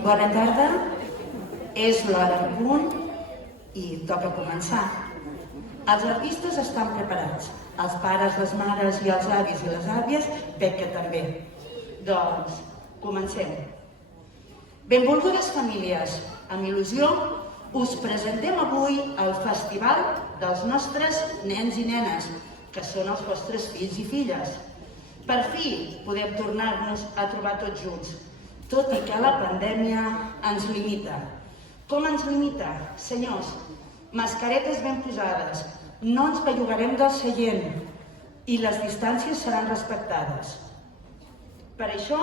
Bona tarda, és l'hora en punt i toca començar. Els artistes estan preparats, els pares, les mares i els avis i les àvies veig que també. Doncs, comencem. Benvolgudes famílies, amb il·lusió us presentem avui el Festival dels nostres nens i nenes, que són els vostres fills i filles. Per fi podem tornar-nos a trobar tots junts, tot i que la pandèmia ens limita. Com ens limita? Senyors, mascaretes ben posades, no ens bellugarem del seient i les distàncies seran respectades. Per això,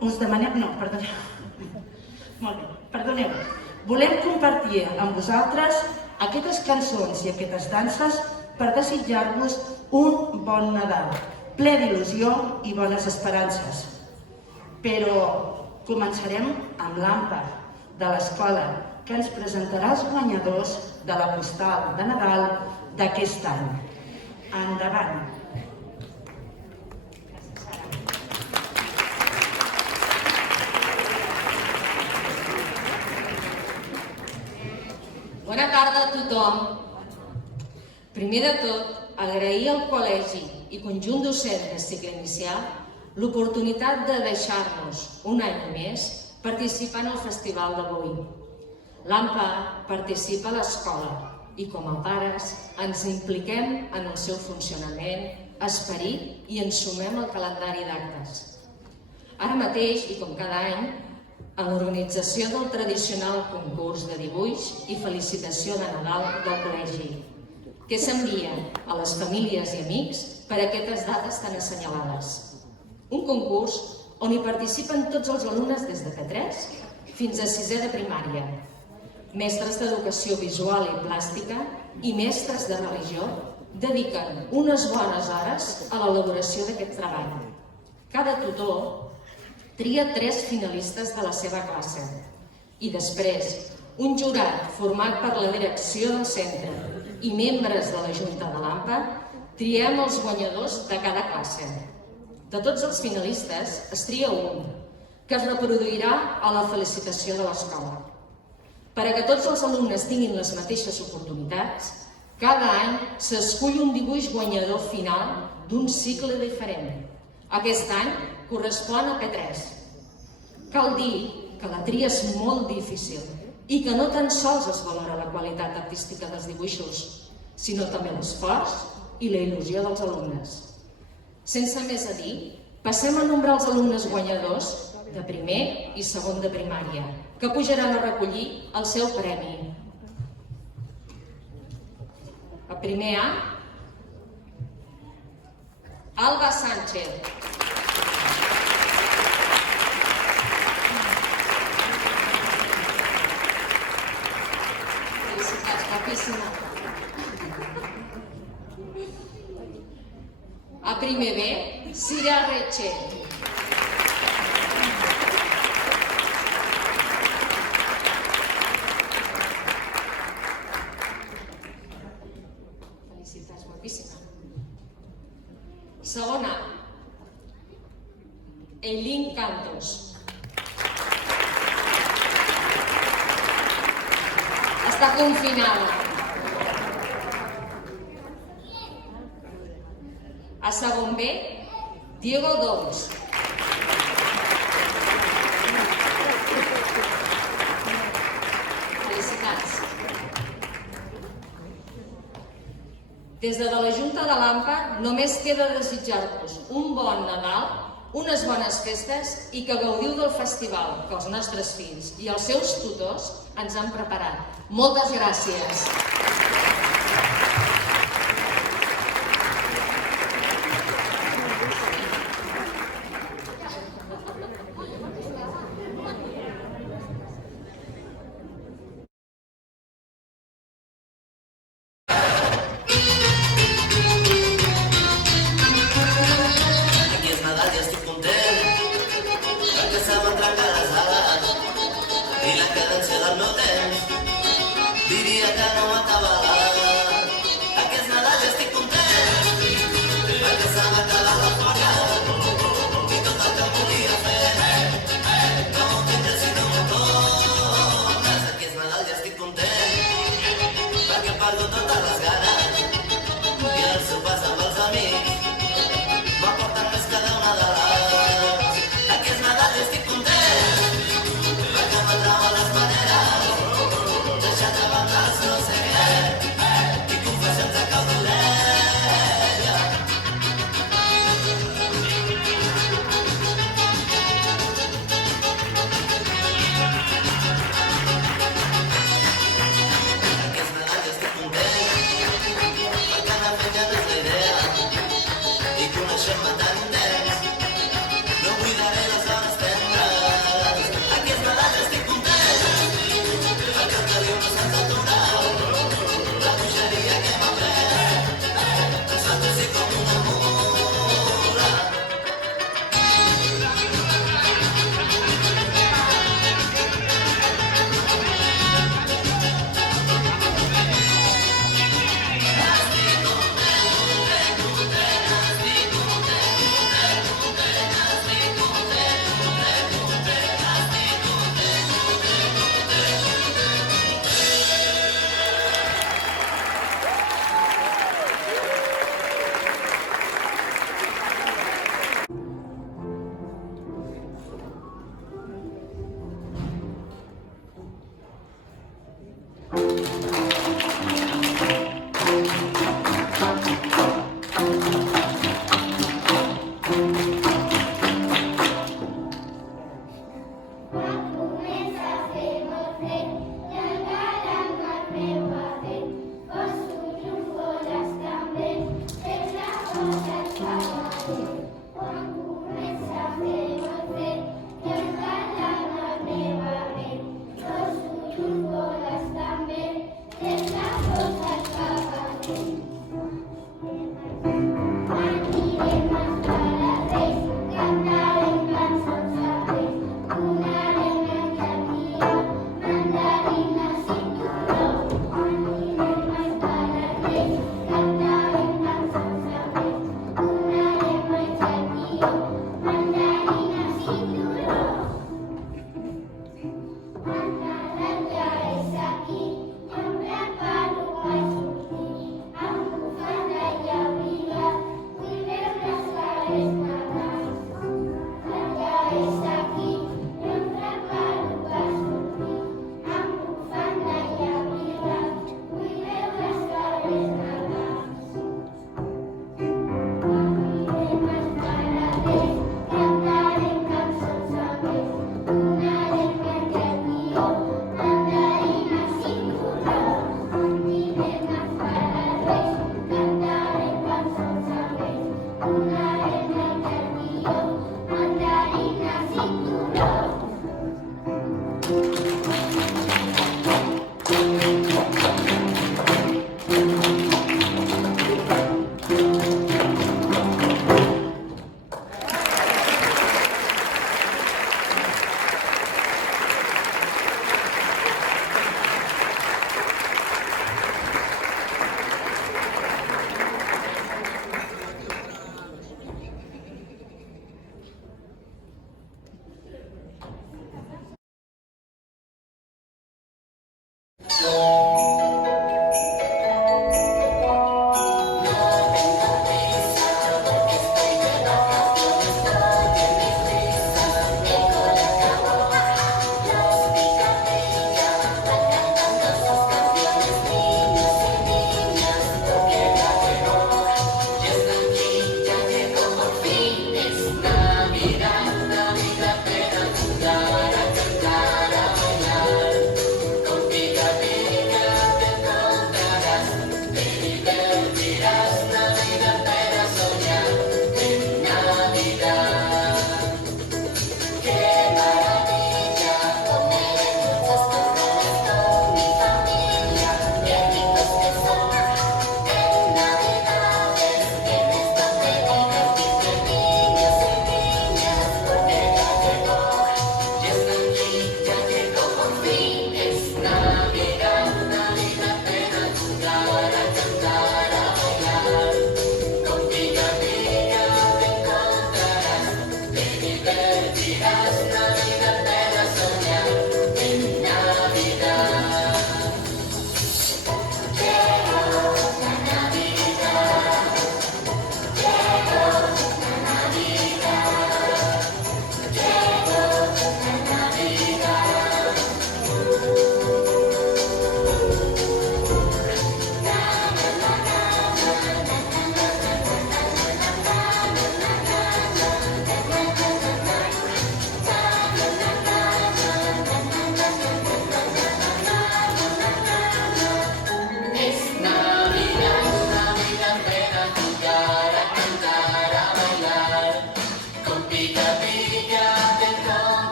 us demanem... No, perdoneu. Molt bé, perdoneu. Volem compartir amb vosaltres aquestes cançons i aquestes danses per desitjar-vos un bon Nadal, ple d'il·lusió i bones esperances. Però començarem amb l'Ampa, de l'escola, que ens presentarà els guanyadors de la postal de Nadal d'aquest any. Endavant! Bona tarda a tothom. Primer de tot, agrair al col·legi i conjunt docent de cicle inicial l'oportunitat de deixar-nos un any més participar en el festival d'avui. L'AMPA participa a l'escola i com a pares ens impliquem en el seu funcionament, esperit i ens sumem al calendari d'actes. Ara mateix, i com cada any, en l'organització del tradicional concurs de dibuix i felicitació de Nadal del col·legi, que s'envia a les famílies i amics per a aquestes dates tan assenyalades. Un concurs on hi participen tots els alumnes des de P3 fins a 6è de primària, mestres d'educació visual i plàstica i mestres de religió dediquen unes bones hores a l'elaboració d'aquest treball. Cada tutor tria 3 finalistes de la seva classe i després un jurat format per la direcció del centre i membres de la Junta de l'AMPA triem els guanyadors de cada classe. De tots els finalistes es tria un, que es reproduirà a la felicitació de l'escola. Per a que tots els alumnes tinguin les mateixes oportunitats, cada any s'escull un dibuix guanyador final d'un cicle diferent. Aquest any correspon a P3. Cal dir que la tria és molt difícil i que no tan sols es valora la qualitat artística dels dibuixos, sinó també l'esforç i la il·lusió dels alumnes. Sense més a dir, passem a nombrar els alumnes guanyadors de primer i segon de primària, que pujaran a recollir el seu premi. El primer A, Alba Sánchez. Felicitats, guapíssima. A primer B, Cira Reche. Felicitats, guapíssima. Segona, Eileen Cantos. Està confinada. A segon B, Diego Dols. Felicitats. Des de la Junta de l'AMPA només queda desitjar-vos un bon Nadal, unes bones festes i que gaudiu del festival que els nostres fills i els seus tutors ens han preparat. Moltes gràcies. I la cadència del meu temps diria que no m'acaba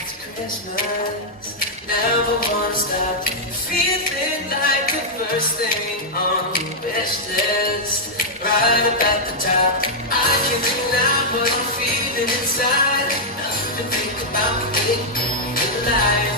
It's Christmas, never wanna stop. Feeling like the first thing on the wish list, right up at the top. I can deny what I'm feeling inside. Nothing to think about me, life.